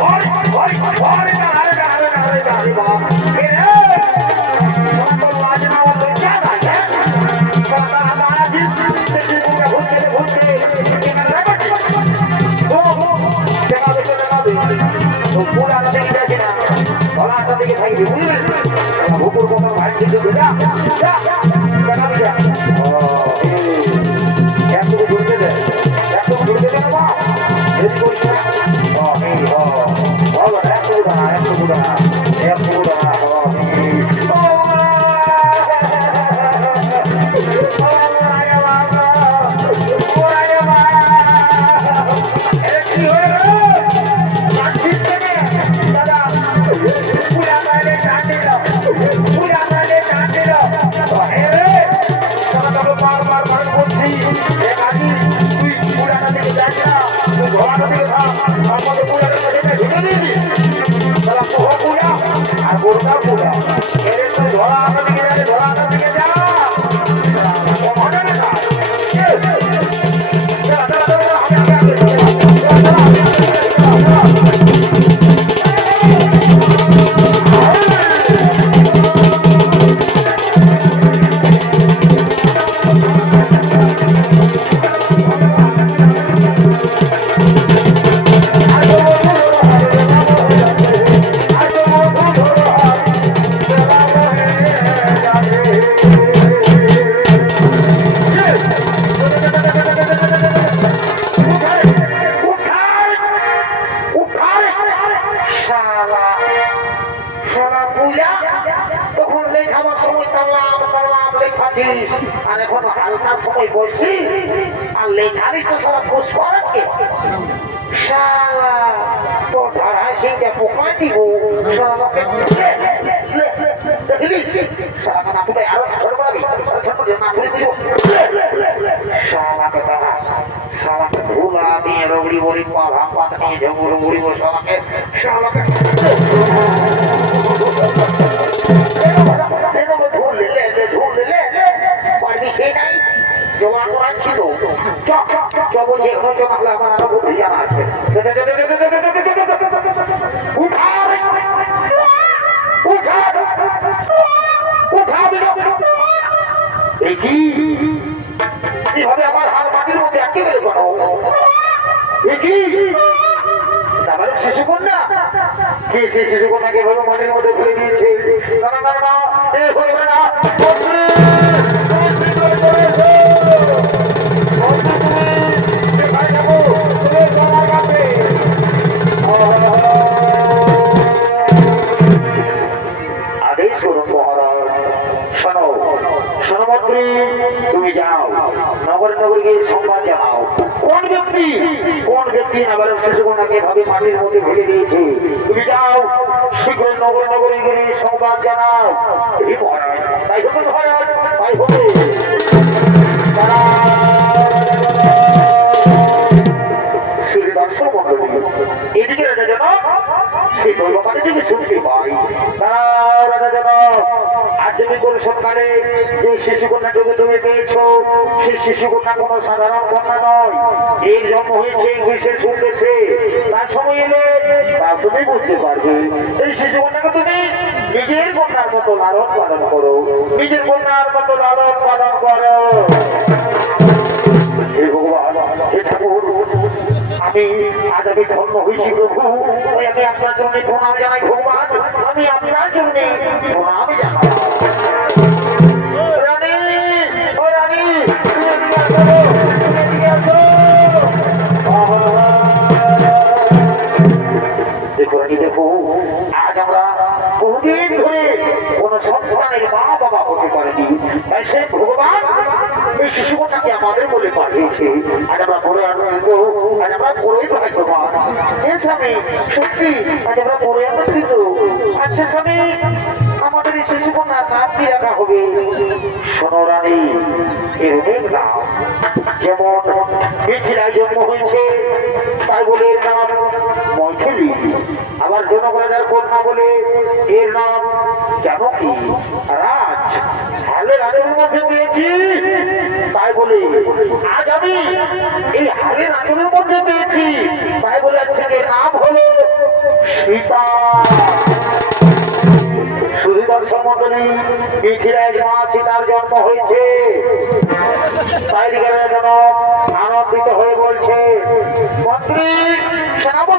வாருங்கள் வாருங்கள் வாருங்கள் அருக அருக அருக அருக ছোট করে না তুলে দিব শালাকে তারা শালাকে ধুলা দিয়ে রগড়ি বড়ি পা ভাম পাতা নিয়ে ঝগুড়ো বুড়ি শালাকে শালাকে এভাবে তুমি যাও নগর নগর গিয়ে সংবাদ জানাও কোন ব্যক্তি কোন ব্যক্তি নগর শিশুকন্যাকে ভাবে মাটির মধ্যে ফেলে দিয়েছে তুমি যাও শীঘ্র নগর নগরে সংবাদ জানাও। তাই হবে মহারাজ, তাই মন্ডলী, এদিকে রাজা যেন, সেই দলবাড়ি থেকে শুনতে পাই তারা রাজা যেন আজ তুমি সরকারে যে শিশু কন্যাকে তুমি পেয়েছ, সেই কন্যা তুমি নিজের কন্যার মতো লালন পালন করো। নিজের কন্যার মতো লালন পালন করো। হে আমি আজ আমি হয়েছি প্রভু। আমি আপনার জন্য জানাই ভগবান। আমি আপনার জন্য রানী, ও সন্তানের মা বাবা হতে পারেনি। তাই সে ভগবান এই শিশুকন্যাকে আমাদের বলে পাঠিয়েছে। আজ আমরা বলে আনন্দ আজ আমরা বড়ই ভাগ্যবান এ স্বামী, সত্যি, আজ আমরা বড়ই আনন্দিত আচ্ছা স্বামী, আমাদের এই শিশুকন্যার নাম কি রাখা হবে? শোনো রানী, এর নাম যেমন মিথিলায় জন্ম হয়েছে, তাই বলে নাম মৈথিলি। জনগণের কন্যা বলে এর নাম জানকী রাজ। হালে রাজের মধ্যে পেয়েছি। তাই বলে, আজ আমি এই হালে রাজের মধ্যে পেয়েছি। তাই বলে আজকে নাম হলো সীতা। শুধু দর্শক মন্ডলী পৃথিবীর মা সীতার জন্ম হয়েছে আনন্দিত হয়ে বলছে, মন্ত্রী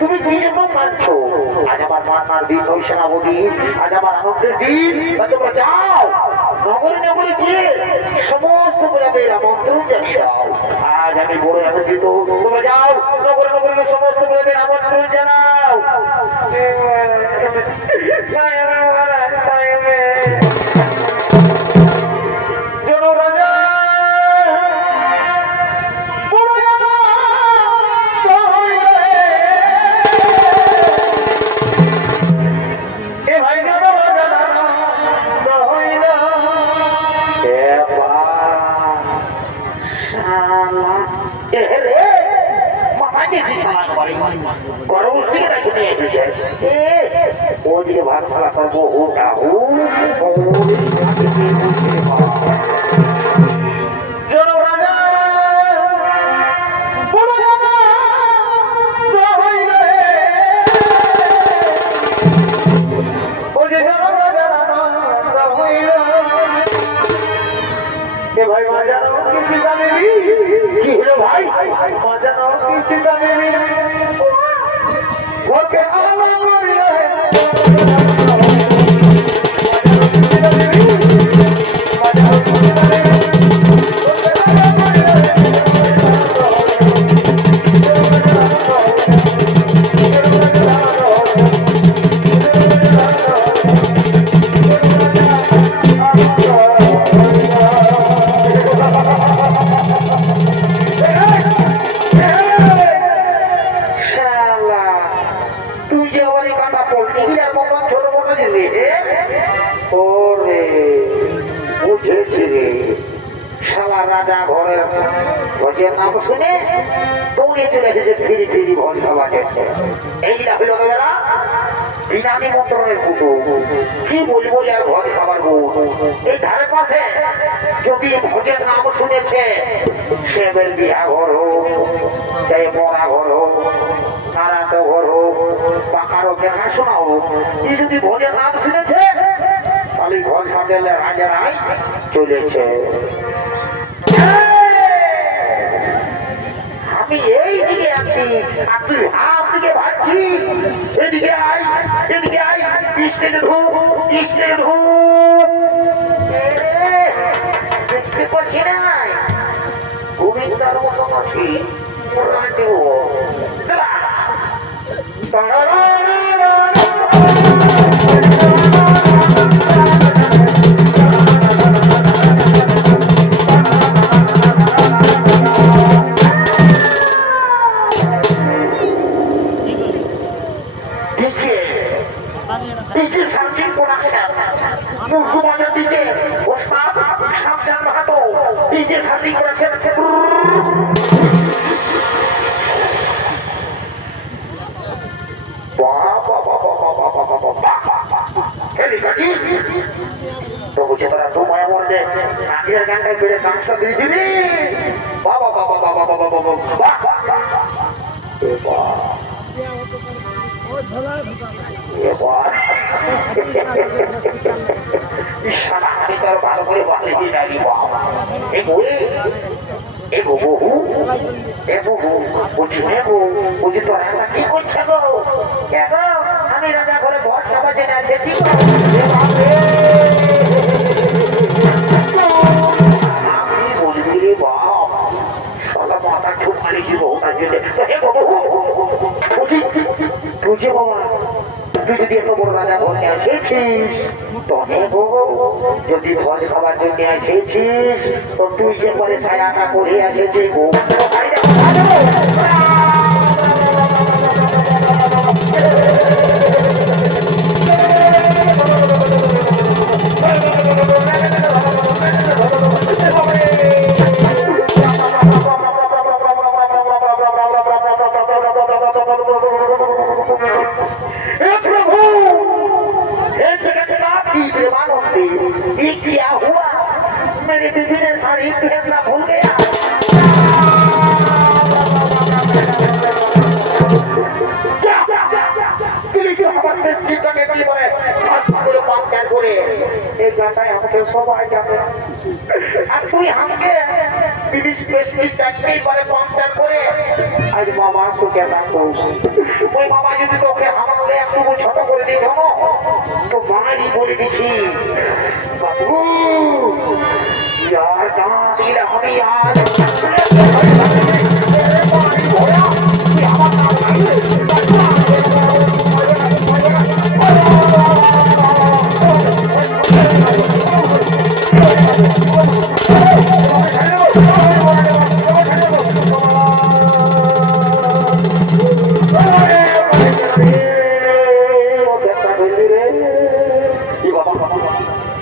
তুমি কি জন্য মানছো আজ আমার মান্নার দিন ওই সেনাপতি আজ আমার আনন্দের দিন তোমরা যাও নগরে নগরে গিয়ে সমস্ত প্রজাদের আমন্ত্রণ জানিয়ে আজ আমি বড় আনন্দিত তোমরা যাও নগরে নগরে সমস্ত প্রজাদের আমন্ত্রণ জানাও গরম থেকে রাখি নিয়ে এসেছে ওদিকে ভাত খাওয়া করব ও রাহু বাজানো কি কি বলব যার ঘর খাবার এই ধারে পাশে যদি ভোজের নাম শুনেছে, সে বিহা ঘর হোক চাই মরা ঘর হোক, তারা তো ঘর হোক বা কারও দেখাশোনা হোক, এই যদি ভোজের নাম শুনেছে, তাহলে ঘর সাথে রাজারাই চলেছে। আমি এই দিকে আছি তুই হাফ দিকে ভাবছি এদিকে আই এদিকে আই স্টেজে ঢুক কৃষ্ণের ঢুক দেখতে পাচ্ছি না গোবিন্দার মতো নাকি দিকে ইশারা আমি তার ভালো করে বলে দিয়ে বাবা এ গো বহু এ বহু হে কি কেন আমি রাজা ঘরে ভর জেনে মাথা খুব মারিছি বহুটার জন্য তো হে গো বহু বলছি যে বাবা তুই যদি এত বড় রাজা ঘরে এসেছিস তো হে গো যদি ভোজ খাবার জন্য এসেছিস তো তুই যে পরে ছায়াটা করে এসেছিস গো। Thank দেখো, আর তুই আমাকে বিবি স্পেশালিস্ট চাকরি করে পাঞ্চার করে আজ মামা তোকে না করছে ওই বাবা যদি তোকে হামালে একটু ছোট করে দিত তো মারি বলে দিছি বাবু यार कहाँ तेरा हमें यार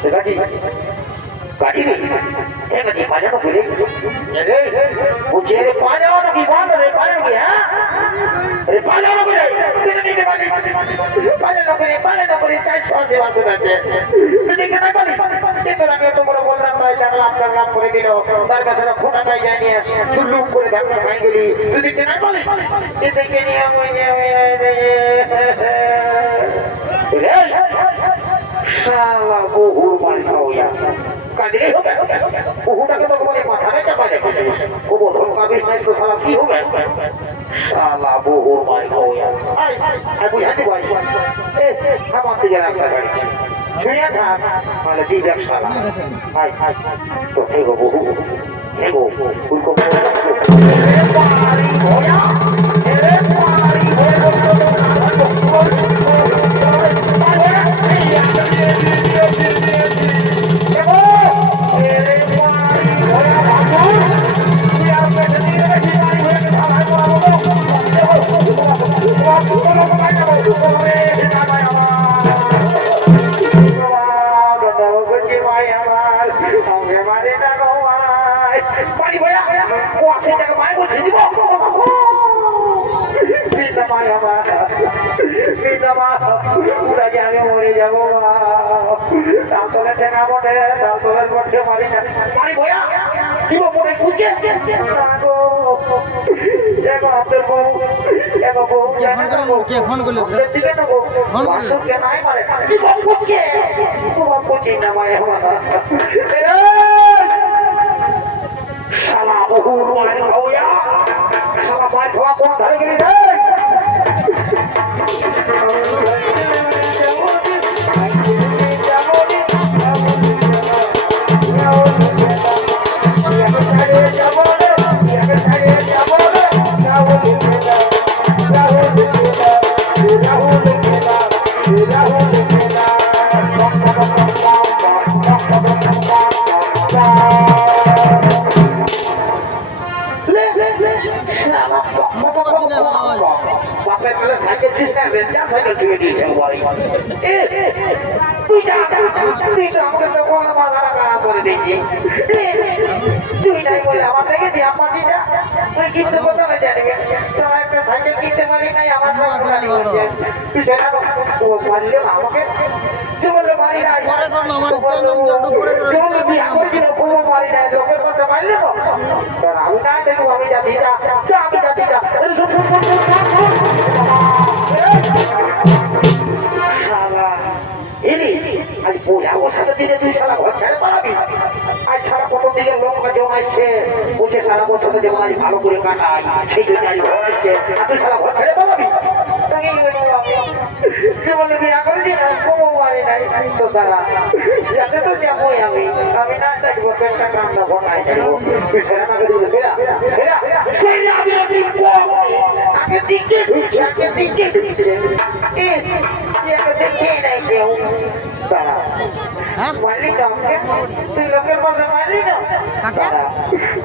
সেটা কি? কাটিবি এ নাকি পাজানো ভুলে রে বুঝে রে পাজানো কি বন্ধ রে? পাজানো কি হ্যাঁ? রে পাজানো কি রে কেন নিতে পারি। পাজানো কি রে পাজানো কি চাই সব দেওয়া তো আছে যদি কেন পারি? কিন্তু আমি এত বড় বললাম তাই জানলাম জানলাম করে দিল। তার কাছে ফোটাটাই জানিয়ে সুলুক করে ধাক্কা খাই রে শালা বহুর মাল খাওয়া কাঁদলে হবে বহুটাকে তো তোমার মাথায় চাপা যাবে ও বোধন কাবিস নাই তো শালা কি হবে শালা বহুর মাল খাওয়া আই আই বুঝা দি ভাই এ আমার দিকে রাখা গাড়ি শুনিয়া থাক মানে দি শালা আই আই তো হেগো বহু হেগো উनको মরে যাব তারপরে চেনা বটে তারপরে বটে মারি না মারি ভয়া কি বলে খুঁজে এখন আপনার বউ এখন বউ জানে না কে ফোন করলে দিকে না বউ ফোন করলে? বাসুকে নাই মারে কি খুঁজে তোমার পুচি না মায় আমার শালা বহুর মাল খাওয়া শালা মাল খাওয়া কোন ধরে গেলি রে ¡Vamos! একটা কিনতে পারি নাই আমার সব হচ্ছে সেটা তো আমাকে তুই বললে নাই। পরে তোর না মারি, তুই না একটু পরে করে তুই বললি বিয়া করছি কোনো মারি নাই লোকের পাশে মারলে তো। আমি না দেখব আমি জাতি যা যা, আমি জাতি যা এলি, আজ বোঝা সাথে দিনে তুই শালা ঘর ছেড়ে পালাবি? আজ সারা সারা বছর ভালো করে কাটাই। সেই জন্য সারা যাতে তো যাবোই আমি। আমি সেরা সেরা সেরা সেরা কেউ দাঁড়া হ্যাঁ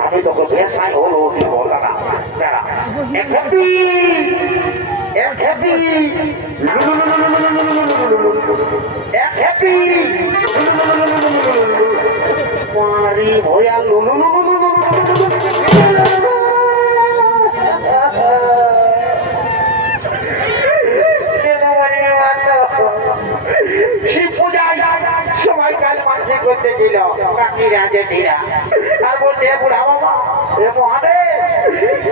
আমি তোকে ভেসাই হলো কি বলা না হ্যাপি হ্যাপি হ্যাপি মারি ভয়া লুলু করতেছিল কাকিরা জেঠিরা আর বলছে বুড়া বাবা মহাদেব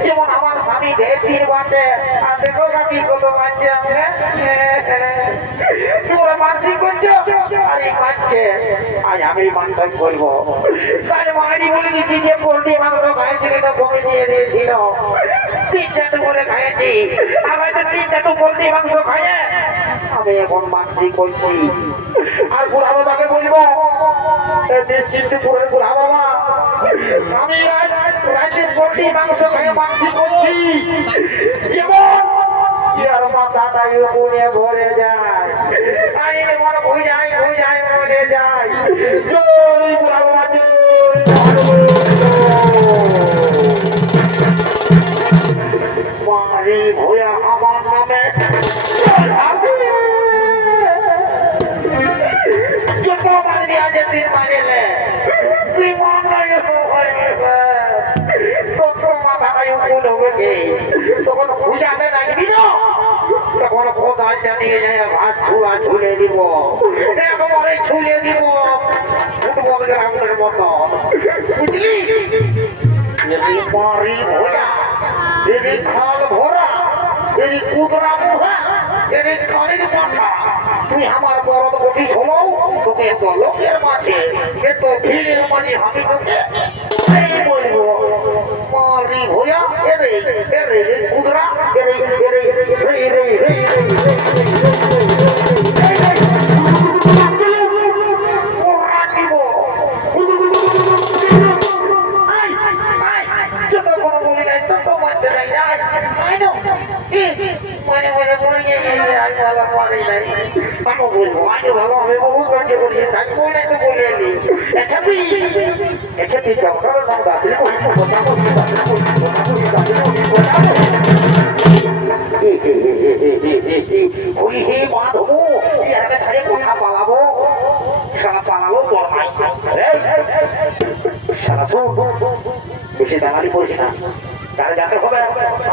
যেমন আমার স্বামী তিন বাঁচে আর দেখো কাকি কত বাঁচছে আমরা তোমরা মানসিক করছ? আর এই আজ আমি মানসিক করব। তাই মারি বলে দিচ্ছি যে পোল্ট্রি মাংস খাইছিলে তো কমে দিয়ে দিয়েছিল। তিন চারটে করে খাইছি আমার তো তিন চারটে পোল্ট্রি মাংস খাইয়ে, আমি এখন মানসিক করছি। আর বুড়া বাবাকে বলব এ নিশ্চিন্ত করে বুড়া বাবা আমি রাজ্যের প্রতি মাংস খেয়ে মানসিক করছি। যেমন ইয়ার মাথাটা উপরে ভরে যায়। আই মন মরে যায় জয় বাবা জয় তখন কোথায় যায় ভাত ছুয়া ঝুলে দিব। একেবারে ঝুলে দিব। ফুটবল গ্রাউন্ডের মতো। বুঝলি? খাল ভরা, যদি কুদরা মোহা যদি কালির মাথা তুই আমার বরদ বটি হলো তোকে এত লোকের মাঝে এত ভিড়ের মাঝে আমি তোকে বলব। মারি ভোজা এরে এরে কুদরা এরে এরে রে রে রে হে মাধব কোথা পালাবো সারা সারা বেশি বাঙালি করিস না তাহলে যাতে হবে,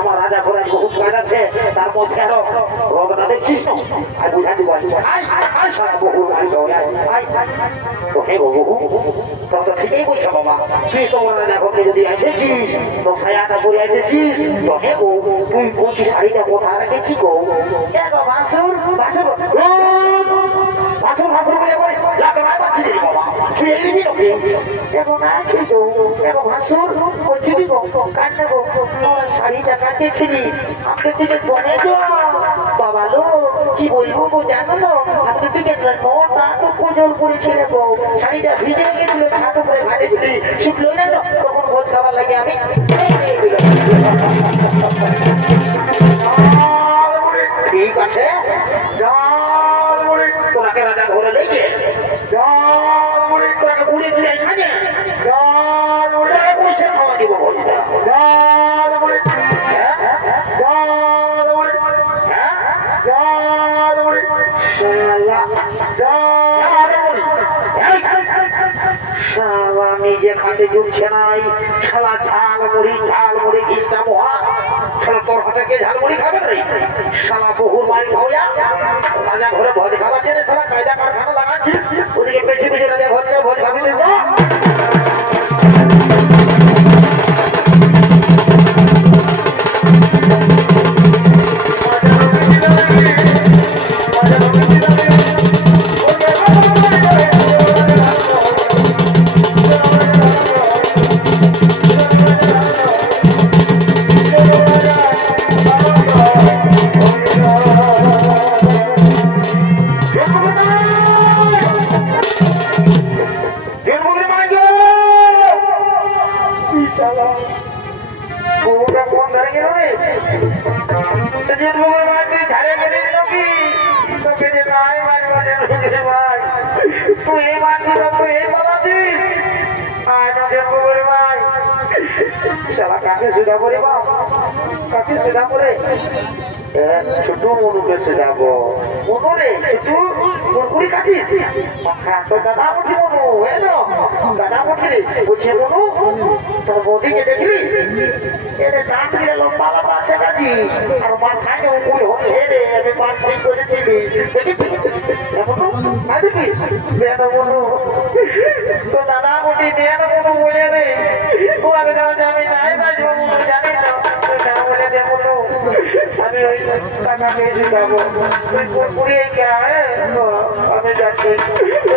আমার রাজা ঘোড়ার বহু কাজ আছে তার মধ্যে আরও রবনা দেখছিস না আর বুঝা। দিব সারা বহু গাড়ি তো হে বহু তোর তো ঠিকই বলছো বাবা। তুই তো আমার রাজা ঘরে যদি এসেছিস তো সায়াটা পরে এসেছিস, তো হে গো তুই কচি শাড়িটা কোথা রেখেছি গো? এ গো বাসুর বাসুর বাসুর বাসুর বলে বলে লাগে মায় পাচ্ছি রে বাবা তুই এলিবি নাকি এখন আছি তো এখন ভাসুর বলছি কি গো কান্না গো আমার শাড়িটা কাটিয়েছিলি আমাকে থেকে বনে বাবা লো কি বলব গো জানো না আজকে থেকে নটা তো কোজল করেছিলে গো শাড়িটা ভিজে গেছিল ছাদ উপরে ভাজেছিলি শুকলো না তখন ভোজ খাবার লাগে আমি তোর হাতে কে ঝাল মুড়ি খাবে রে। শালা বহুর মারি খাওয়া রাজা ঘরে ভোজ খাওয়াচ্ছে রে শালা কায়দা কারখানা লাগাচ্ছে ওদিকে পেছিয়ে পেছে তুই তো তুই বলাছিস আয় নজর বউয়ের ভাই শালা কাকে সুদা করে বাপ কাকে সুদা করে ছোট মনুকে সুদাবো মনু রে ছোট কুরকুরি কাটিস তো দাদা বলছি মনু তো দাদা রে বলছি মনু তোর বৌদিকে দেখলি এদের দাঁত লম্বা লম্বা আছে নাকি আর মাথায় উপর হয়ে রে আমি পাঁচটি করেছিলি দেখেছি তো দাদা মুটি দেন বনু বলে জানো। আমি নাই বাজবো বনু জানি না না বলে দে বনু আমি ওই টাকা পেয়েছি যাব পুরিয়ে গিয়া আমি যাচ্ছি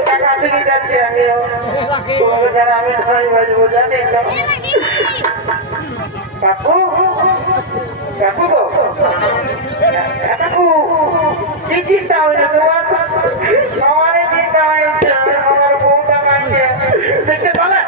টাকা থেকে যাচ্ছি আমি আমি নাই জানি না কাকু? Yakubo. Yakubu. Didi tahu ni tuan. Awalnya kita main, awal buka main. Sejak mana?